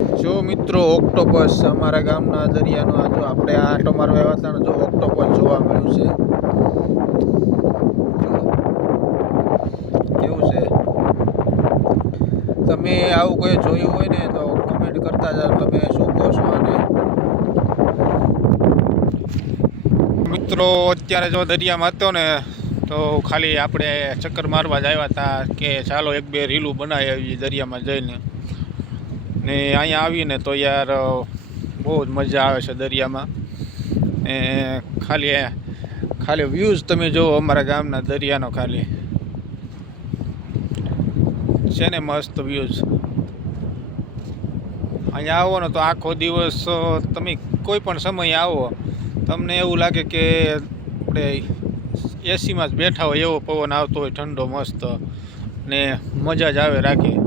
જો મિત્રો ઓક્ટોપસ અમારા ગામના દરિયાનો આ જો આપણે આ આંટો મારવા આવ્યા હતા ને, જો ઓક્ટોપસ જોવા મળ્યું છે. જો કેવું છે, તમે આવું કોઈ જોયું હોય ને તો કમેન્ટ કરતા જાઓ તમે શું કહો છો. અને મિત્રો અત્યારે જો દરિયામાં હતો ને તો ખાલી આપણે ચક્કર મારવા જ આવ્યા હતા કે ચાલો એક બે રીલું બનાવી આવી દરિયામાં જઈને. ને અહીંયા આવીને તો યાર બહુ જ મજા આવે છે દરિયામાં. ને ખાલી વ્યૂઝ તમે જુઓ અમારા ગામના દરિયાનો, ખાલી છે ને મસ્ત વ્યૂઝ. અહીંયા આવો ને તો આખો દિવસ તમે કોઈ પણ સમયે આવો તમને એવું લાગે કે આપણે એસીમાં જ બેઠા હોય એવો પવન આવતો હોય ઠંડો મસ્ત, ને મજા જ આવે રાખી.